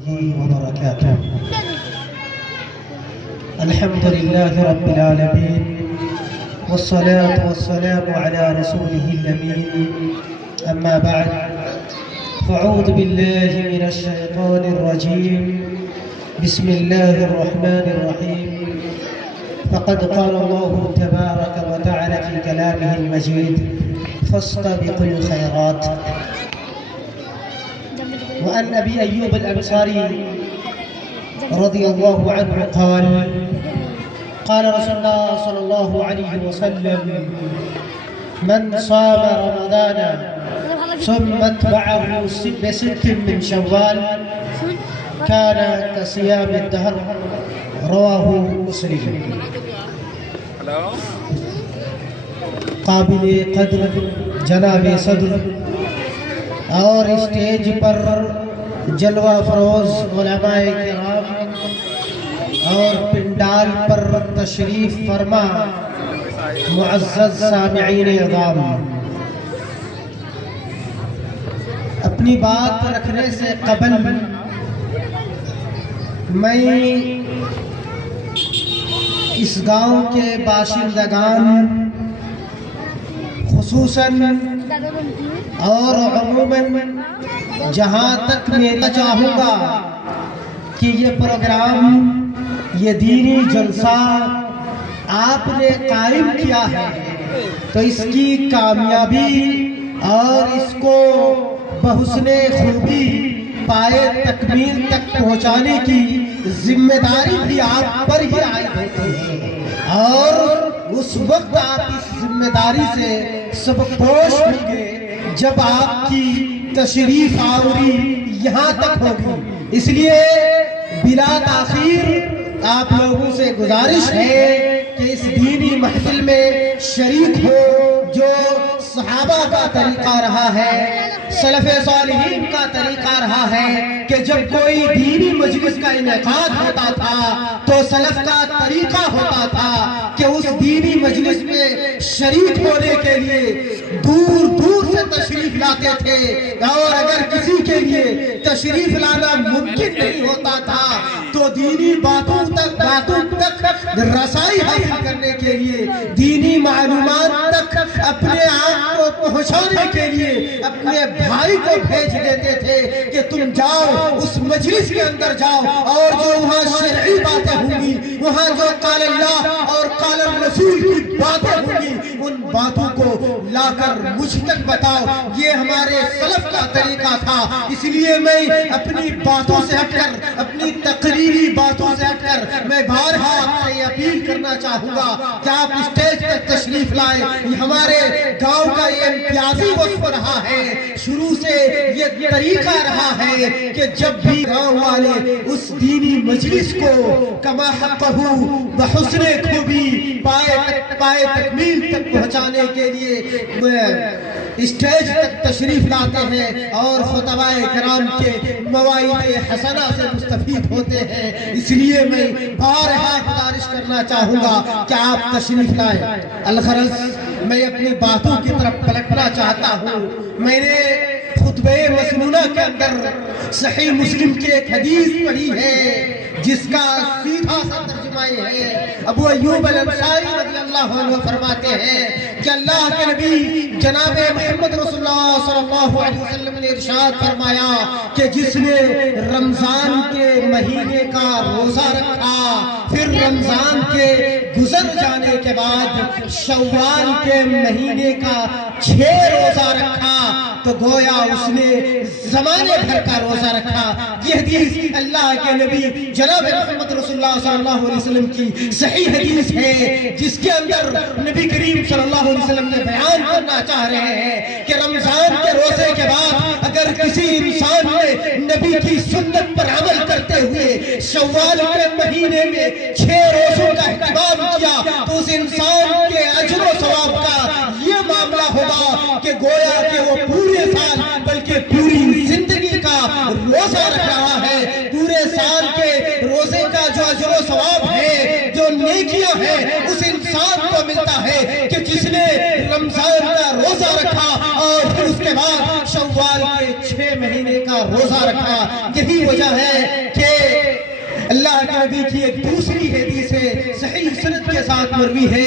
وبركاته. الحمد لله رب العالمين والصلاة والسلام على رسوله الأمين. أما بعد فأعوذ بالله من الشيطان الرجيم. بسم الله الرحمن الرحيم. فقد قال الله تبارك وتعالى في كلامه المجيد: فاستبقوا الخيرات. وعن أبي أيوب الأنصاري رضي الله عنه قال: قال رسول الله صلى الله عليه وسلم: من صام رمضان ثم اتبعه بست من شوال كان كصيام الدهر. رواه مسلم. قابل قدر جناب صدر اور اسٹیج پر جلوہ فروز علماء کرام اور پنڈال پر تشریف فرما معزز سامعین اعظام، اپنی بات رکھنے سے قبل میں اس گاؤں کے باشندگان خصوصاً اور عموماً جہاں تک میں چاہوں گا کہ یہ پروگرام، یہ دینی جلسہ آپ نے قائم کیا ہے تو اس کی کامیابی اور اس کو بحسن خوبی پائے تکمیل تک پہنچانے کی ذمہ داری بھی آپ پر ہی عائد ہوتی ہے، اور اس وقت آپ اس ذمہ داری سے سبکدوش ہوں گے جب آپ کی تشریف آوری یہاں تک ہوگی۔ اس لیے بلا تاخیر آپ لوگوں سے گزارش ہے کہ اس دینی محفل میں شریک ہو جو صحابہ کا طریقہ رہا ہے، سلف صالحین کا طریقہ رہا ہے کہ جب کوئی دینی مجلس کا انعقاد ہوتا تھا تو سلف کا طریقہ ہوتا تھا کہ اس دینی مجلس میں شریک ہونے کے لیے دور دور سے تشریف لاتے تھے، اور اگر کسی کے لیے تشریف لانا ممکن نہیں ہوتا تھا تو دینی باتوں تک رسائی حاصل کرنے کے لیے، دینی معلومات تک اپنے آپ کو پہنچانے کے لیے اپنے بھائی کو بھیج دیتے تھے کہ تم جاؤ اس مجلس کے اندر جاؤ، اور جو وہاں شرعی باتیں ہوں گی، وہاں جو قال اللہ اور قال الرسول کی باتیں ہوں گی، ان باتوں کو لا کر مجھ تک بتاؤ۔ یہ ہمارے سلف کا طریقہ تھا۔ اس لیے میں اپنی باتوں سے ہٹ کر، اپنی تقریری باتوں سے ہٹ کر میں بارہا آپ سے یہ اپیل کرنا چاہوں گا کہ آپ اسٹیج پر تشریف لائیں۔ یہ ہمارے گاؤں کا یہ امتیازی وصف رہا ہے، شروع سے یہ طریقہ رہا ہے کہ جب بھی گاؤں والے اس دینی مجلس کو کما حقہ بحسن خوبی پائے تکمیل تک پہنچانے کے لیے اسٹیج تک تشریف لاتے ہیں اور خطباء کرام کے مواعظ حسنہ سے مستفید ہوتے ہیں۔ اس لیے میں بارہا گزارش کرنا چاہوں گا کہ آپ تشریف لائیں۔ الغرض میں اپنی باتوں کی طرف پلٹنا چاہتا ہوں۔ میں نے خطبہ مسنونہ کے اندر صحیح مسلم کی ایک حدیث پڑھی ہے جس کا سیدھا سا ترجمہ یہ ہے۔ ابو ایوب الانصاری رضی اللہ عنہ فرماتے ہیں کہ اللہ کے نبی جناب محمد رسول اللہ صلی اللہ علیہ وسلم نے ارشاد فرمایا کہ جس نے رمضان کے مہینے کا روزہ رکھا، پھر رمضان کے گزر جانے کے بعد شوال کے مہینے کا 6 روزہ رکھا تو گویا اس نے زمانے بھر کا روزہ رکھا۔ یہ حدیث اللہ کے نبی جناب محمد رسول اللہ صلی اللہ علیہ وسلم کی صحیح حدیث ہے، جس کے اندر نبی کریم صلی اللہ علیہ وسلم نے بیان کرنا چاہ رہے ہیں کہ رمضان کے روزے کے بعد اگر کسی انسان نے نبی کی سنت پر عمل کرتے ہوئے شوال کے مہینے میں 6 روزوں کا اہتمام کیا تو اس انسان کے اجر و ثواب کا یہ معاملہ ہوگا کہ گویا کہ وہ پورے سال بلکہ پوری زندگی کا روزہ رکھ رہا ہے۔ پورے سال کے روزے کا جو اجر و ثواب ہے، جو نیکیاں ہیں، اس انسان کو ملتا ہے کہ جس نے رمضان کا روزہ رکھا اور پھر اس کے بعد شوال کے 6 مہینے کا کا روزہ رکھا. یہی وجہ ہے کہ اللہ کے نبی کی ایک دوسری حدیث ہے صحیح سند کے ساتھ مروی ہے.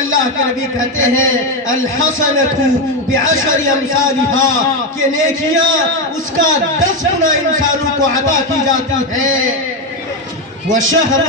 اللہ کے نبی کہتے ہیں الحسنۃ بعشر امثالها کہ نیکیاں اس کا 10 گنا انسانوں کو عطا کی جاتی ہیں. وشہر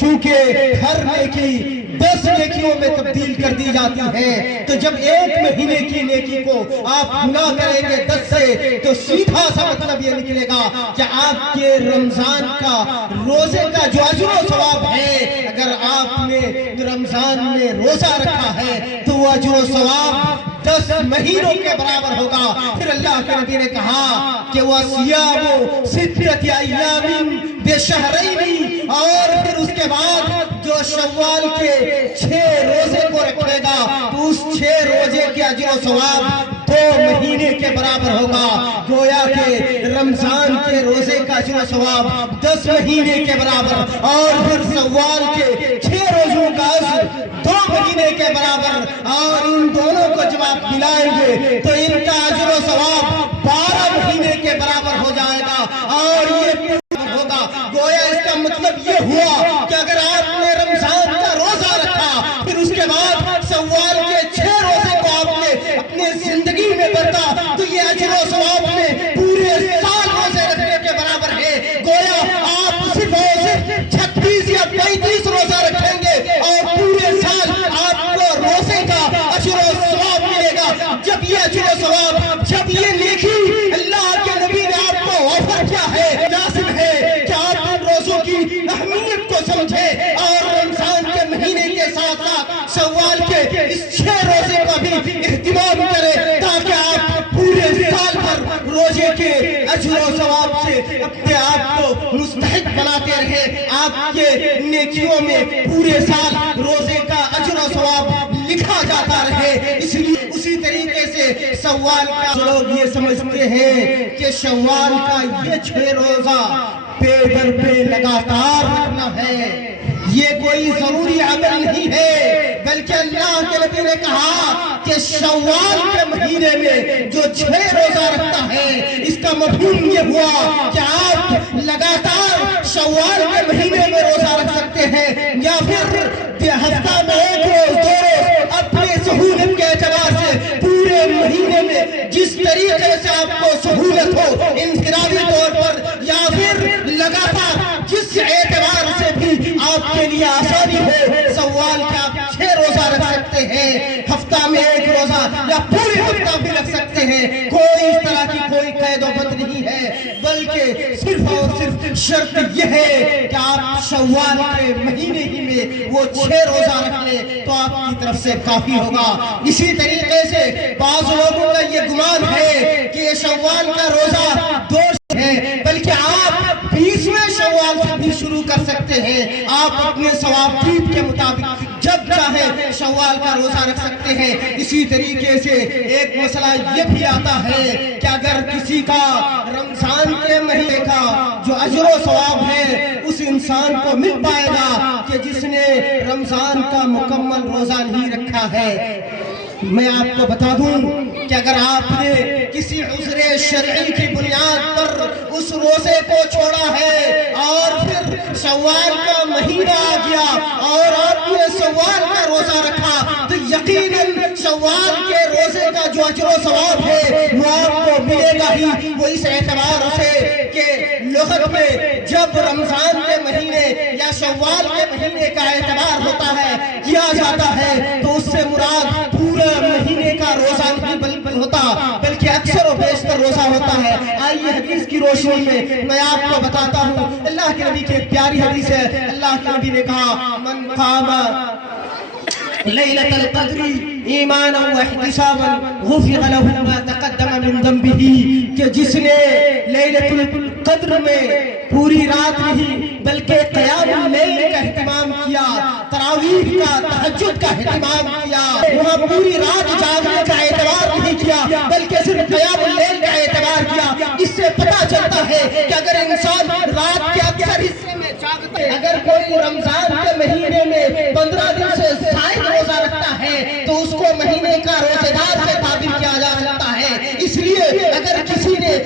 چونکہ ہر نیکی 10 نیکیوں میں تبدیل کر دی جاتی ہے. تو جب ایک مہینے کی نیکی کو آپ گناہ کریں گے 10 سے تو سیدھا سا مطلب یہ نکلے گا کہ آپ کے رمضان کا روزے کا جو اجر و ثواب ہے اگر آپ نے رمضان میں روزہ رکھا ہے تو وہ اجر و ثواب 10 مہینوں کے برابر ہوگا. پھر اللہ کے نبی نے کہا کہ وَصِيَامُ 6 أَيَّامٍ بِشَهْرَيْنِ اور پھر اس کے بعد جو شوال کے 6 روزے کو رکھے گا تو اس 6 روزے کے اجر و ثواب 2 مہینے کے برابر ہوگا. گویا کہ رمضان کے روزے کا اجر و ثواب 10 مہینے کے برابر اور پھر شوال کے 6 روزوں کا اجر 2 مہینے کے برابر. اور ان دونوں کو جب آپ ملائیں گے تو ان کا اجر و ثواب 12 مہینے کے برابر ہو جائے گا. اور یہ ہوگا گویا اس کا مطلب یہ ہوا کہ اگر آپ نے رمضان کا روزہ رکھا پھر اس کے بعد شوال کے 6 روزے کو آپ نے اپنے زندگی میں برتا تو یہ اجر و ثواب میں پورے سال روزے رکھنے کے برابر ہے. گویا آپ صرف 36 یا 35 روزہ رکھیں گے اور پورے سال آپ کو روزے کا اجر و ثواب ملے گا. جب یہ اجر و ثواب جب یہ نیکی اللہ کے نبی نے آپ کو آفر کیا ہے لازم ہے کہ آپ ان روزوں کی اہمیت کو سمجھیں اور رمضان کے مہینے کے ساتھ ساتھ شوال کے اس 6 روزے کا بھی اہتمام کریں تاکہ آپ پورے سال بھر روزے کے اجر و ثواب سے اپنے آپ کو مستحق بناتے رہیں. آپ کے نیکیوں میں پورے سال روزے کا اجر و ثواب لکھا جاتا رہے. اس لیے اسی طریقے سے شوال کا لوگ یہ سمجھتے ہیں کہ شوال کا یہ 6 روزہ پے در پے لگاتار رکھنا ہے. یہ کوئی ضروری عمل نہیں ہے بلکہ اللہ کے نبی نے کہا کہ شوال کے مہینے میں جو 6 روزہ رکھتا ہے اس کا مفہوم یہ ہوا کہ آپ لگاتار شوال کے مہینے میں روزہ رکھ سکتے ہیں یا پھر ہفتہ میں 1 روز 2 روز اپنے سہولت کے اعتبار سے پورے مہینے میں جس طریقے سے آپ کو سہولت ہو انفرادی طور پر یا پھر لگاتار جس اعتبار سے بھی آپ کے لیے آسانی ہو شوال کے آپ 6 روزہ رکھ سکتے ہیں. ہفتہ میں 1 روزہ یا پورے ہفتہ بھی رکھ سکتے ہیں. کوئی اس طرح کی کوئی قید و بند نہیں ہے بلکہ صرف اور صرف شرط یہ ہے کہ آپ شوال کے مہینے ہی میں وہ 6 روزہ رکھ لیں تو آپ کی طرف سے کافی ہوگا. اسی طریقے سے بعض لوگوں کا یہ گمان ہے کہ یہ شوال کا روزہ 2 ہے بلکہ آپ 20ویں شوال سے بھی شروع کر سکتے ہیں. آپ اپنے ثوابیت کے مطابق جب چاہے شوال کا روزہ رکھ سکتے ہیں. اسی طریقے سے ایک مسئلہ یہ بھی آتا ہے کہ اگر کسی کا رمضان کے مہینے کا جو اجر و ثواب ہے اس انسان کو مل پائے گا کہ جس نے رمضان کا مکمل روزہ نہیں رکھا ہے. میں آپ کو بتا دوں کہ اگر آپ نے کسی عذر شرعی کی بنیاد پر اس روزے کو چھوڑا ہے اور پھر شوال کا مہینہ آ گیا اور آپ نے شوال کا روزہ رکھا تو یقیناً شوال کے روزے کا جو اجر و ثواب ہے وہ آپ کو ملے گا ہی. وہ اس اعتبار سے کہ لغت میں جب رمضان کے مہینے یا شوال کے مہینے کا اعتبار ہوتا ہے کیا جاتا ہے تو اس سے مراد پورا مہینے کا روزہ نہیں ہوتا بلکہ اکثر و بیشتر روزہ ہوتا ہے. آئیے حدیث کی روشنی میں آپ کو بتاتا ہوں. اللہ کے نبی کی پیاری حدیث ہے. اللہ کے نبی نے کہا من قام لیلۃ القدر ایمانا واحتسابا غفر له ما تقدم من ذنبه کہ جس نے لیلۃ القدر میں پوری رات نہیں بلکہ قیام اللیل کا اہتمام کیا, تراویح کا, تہجد کا اہتمام کیا, وہاں پوری رات جاگنے کا اعتبار نہیں کیا بلکہ صرف قیام اللیل کا اعتبار کیا. اس سے پتہ چلتا ہے کہ اگر انسان رات کے اکثر حصے میں جاگتا ہے, اگر کوئی رمضان کے مہینے میں 15 دن سے زائد روزہ رکھتا ہے تو اس کو مہینے کا روزہ دار سے تعبیر کیا جا سکتا ہے. اس لیے اگر کسی نے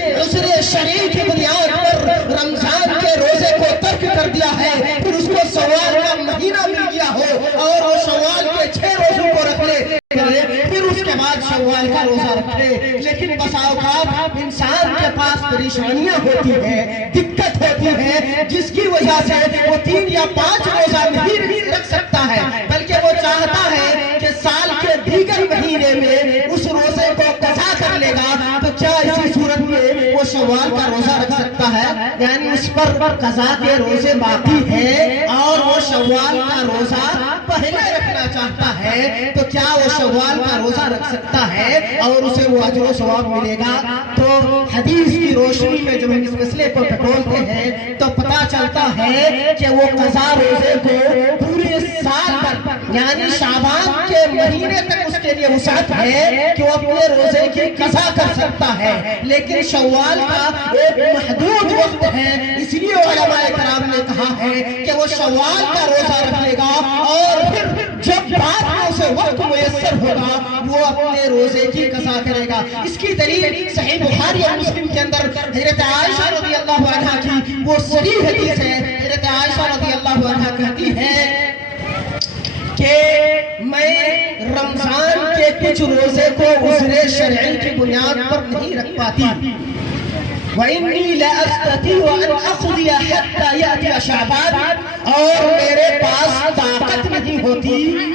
روزہ رکھے، لیکن بسا اوقات انسان کے پاس پریشانیاں ہوتی ہیں، دقت ہوتی ہے، جس کی وجہ سے وہ 3 یا 5 روزہ نہیں رکھ سکتا ہے، بلکہ وہ چاہتا ہے کہ سال کے دیگر مہینے میں اس روزے کو قضا کر لے گا، تو کیا اسی صورت میں وہ شوال کا روزہ رکھ سکتا ہے؟ یعنی اس پر قضا کے روزے باقی ہیں اور وہ شوال کا روزہ پہلے رکھنا چاہتا ہے، تو کیا وہ شوال کا روزہ رکھ سکتا ہے اور اسے وہ اجر و ثواب ملے گا؟ تو حدیث کی روشنی میں جب ہم اس مسئلے کو ٹٹولتے ہیں تو پتہ چلتا ہے کہ وہ قضا روزے کو پورے سال پر یعنی شعبان کے مہینے تک اس کے لیے وسعت ہے کہ وہ اپنے روزے کی قضا کر سکتا ہے، لیکن شوال کا ایک محدود وقت ہے، اس لیے علماء کرام نے کہا ہے کہ وہ شوال کا روزہ رکھ لے گا اور پھر جب بعد میں اسے وقت میسر ہوگا وہ اپنے روزے کی قضا کرے گا۔ اس کی دلیل صحیح بخاری اور مسلم کے اندر حضرت عائشہ رضی اللہ عنہ کی وہ صحیح حدیث ہے۔ حضرت عائشہ رضی اللہ عنہ کہتی ہے کہ میں رمضان کے کچھ روزے کو عذر شرعی کی بنیاد پر نہیں رکھ پاتی، وَإِنِّي لَأَسْتَطِيعُ أَنْ أَقْضِيَ حَتَّى يَأْتِيَ شَعْبَانَ، اور میرے پاس طاقت نہیں ہوتی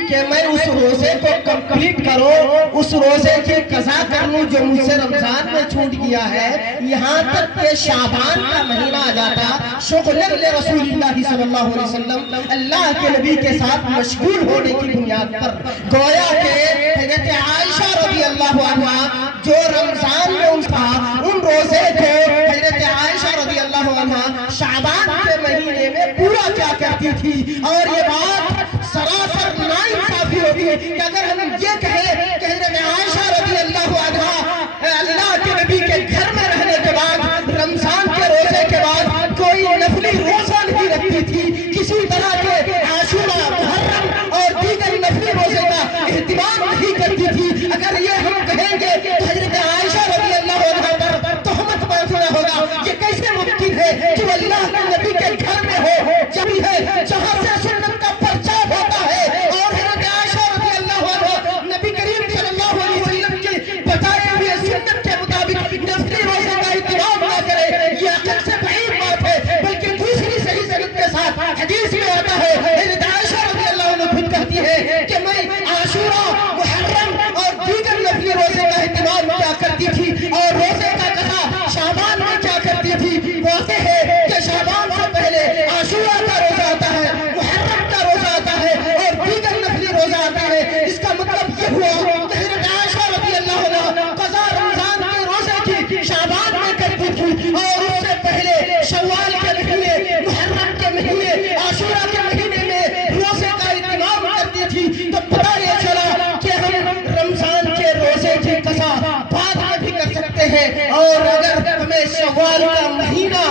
کہ میں اس روزے کو کمپلیٹ کروں، اس روزے کی قضا کر لوں جو مجھ سے رمضان میں چھوٹ گیا ہے، یہاں تک کہ شعبان کا مہینہ آ جاتا۔ شغلاً لرسول اللہ صلی اللہ علیہ وسلم، اللہ کے نبی کے ساتھ مشغول ہونے کی بنیاد پر گویا کہ حضرت عائشہ رضی اللہ عنہ جو رمضان میں ان روزے کو حضرت عائشہ رضی اللہ عنہ شعبان کے مہینے میں پورا کیا کرتی تھی، اور یہ بات سراسر ناانصافی ہوتی ہے کہ اگر ہم یہ کہیں کہ حضرت عائشہ رضی اللہ عنہ اللہ کے نبی کے گھر میں رہنے کے بعد رمضان کے روزے کے بعد کوئی نفلی روزہ نہیں رکھتی تھی، کسی طرح کے عاشورہ، محرم اور دیگر نفلی روزے کا اہتمام نہیں کرتی تھی، اگر یہ ہم کہیں گے تو حضرت عائشہ رضی اللہ عنہ پر تہمت باندھنا ہوگا۔ یہ کیسے ممکن ہے کہ وہ اللہ کے نبی کے گھر میں ہو، جب ہے جہاں سے سنت کا پرچاب ہوتا ہے، اور حضرت عائشہ رضی اللہ عنہ نبی کریم صلی اللہ علیہ وسلم کی بتائے ہوئے سنت کے مطابق نفلی روزے کا اہتمام نہ کرے، یہ عقل سے بعید بات ہے۔ بلکہ دوسری صحیح سنت کے ساتھ حدیث میں آتا ہے، حضرت عائشہ رضی اللہ عنہ خود کہتی ہے کہ میں عاشورہ، محرم اور دیگر نفلی روزے کا اہتمام کیا کرتی تھی، اور روزے کا قضا شعبان میں کیا کرتی تھی۔ واضح ہے کہ شعبان سے پہلے عاشورہ کا روزہ آتا ہے، محرم کا روزہ آتا ہے اور دیگر نفلی روزہ آتا ہے۔ اس کا مطلب یہ ہوا کہ حضرت عائشہ رضی اللہ عنہ قضا رمضان کے روزے کی شعبان میں کرتی تھی، اور اس سے پہلے شوال کے مہینے، محرم کے مہینے، عاشورہ کے مہینے میں روزے کا اہتمام کرتی تھی۔ تو پتہ یہ چلا کہ ہم رمضان کے روزے کی قضا بعد میں بھی کر سکتے ہیں، اور اگر ہمیں شوال کا مہینہ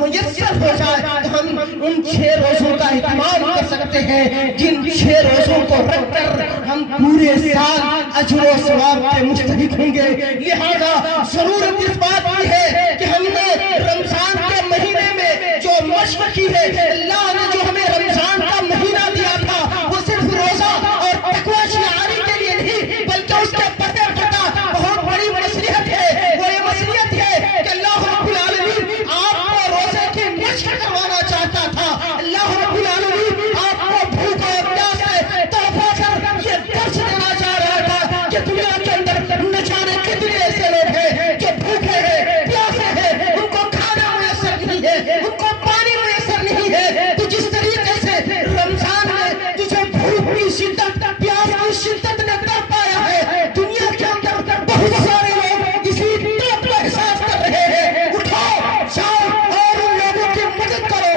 میسر ہو جائے تو ہم ان 6 روزوں کا اہتمام کر سکتے ہیں، جن 6 روزوں کو رکھ کر ہم پورے سال اجر و ثواب کے مستحق ہوں گے۔ لہذا ضرورت اس بات کی ہے کہ ہم نے رمضان کے مہینے میں جو مشق کی ہے، اللہ نے جو ہمیں رمضان کا مہینہ دیا تھا وہ صرف روزہ اور تقوی شعاری کے لیے نہیں، بلکہ اس کے پتے پتا بہت بڑی مصلحت ہے۔ وہ یہ مصلحت ہے کہ اللہ رب العالمین آپ کو روزے کی مشق کروانا چاہتا تھا، اللہ رب العالمین آپ کو بھوک اور پیاس سے تڑپا کر یہ درس دینا چاہ رہا تھا کہ دنیا کے اندر نہ جانے کتنے ایسے لوگ ہیں جو بھوکے ہیں، پیاسے ہیں، ان کو کھانا میسر نہیں ہے، ان کو پانی میسر نہیں ہے۔ تو جس طریقے سے رمضان میں تجھے بھوک کی شدت، پیاس کی شدت نے تڑپایا ہے، دنیا کے اندر بہت سارے لوگ اسی تڑپ کا احساس کر رہے ہیں۔ اٹھو، جاؤ اور ان لوگوں کی مدد کرو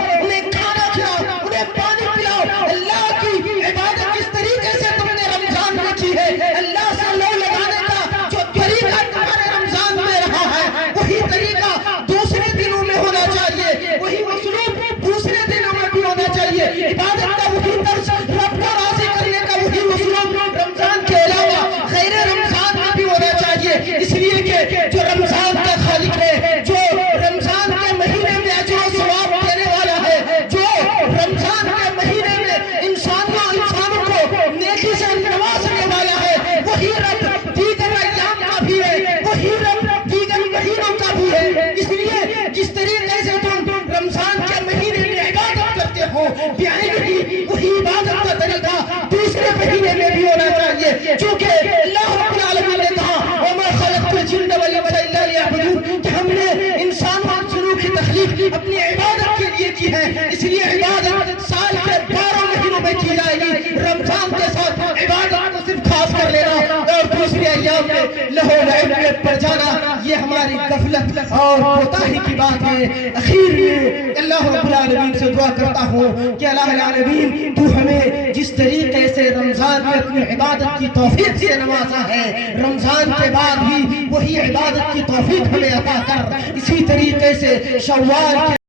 بعین ہی وہی عبادت کا طریقہ دوسرے مہینے میں بھی ہونا چاہیے، چونکہ اللہ رب العالمین نے کہا وَمَا خَلَقْتُ الْجِنَّ وَالْإِنسَ إِلَّا لِيَعْبُدُونِ کہ ہم نے انسان اور جنوں کی تخلیق اپنی عبادت کے لیے کی ہے، اس لیے عبادت سال کے 12 مہینوں میں کی جائے گی، رمضان کے ساتھ عبادت کو صرف خاص کر لینا اور دوسرے ایام میں لہو لعب میں پڑ جانا یہ ہماری غفلت اور کوتاہی کی بات ہے۔ اخیر میں اللہ رب العالمین سے دعا کرتا ہوں کہ الہ العالمین تو ہمیں جس طریقے سے رمضان میں اپنی عبادت کی توفیق سے نوازا ہے، رمضان کے بعد بھی وہی عبادت کی توفیق ہمیں عطا کر، اسی طریقے سے شوال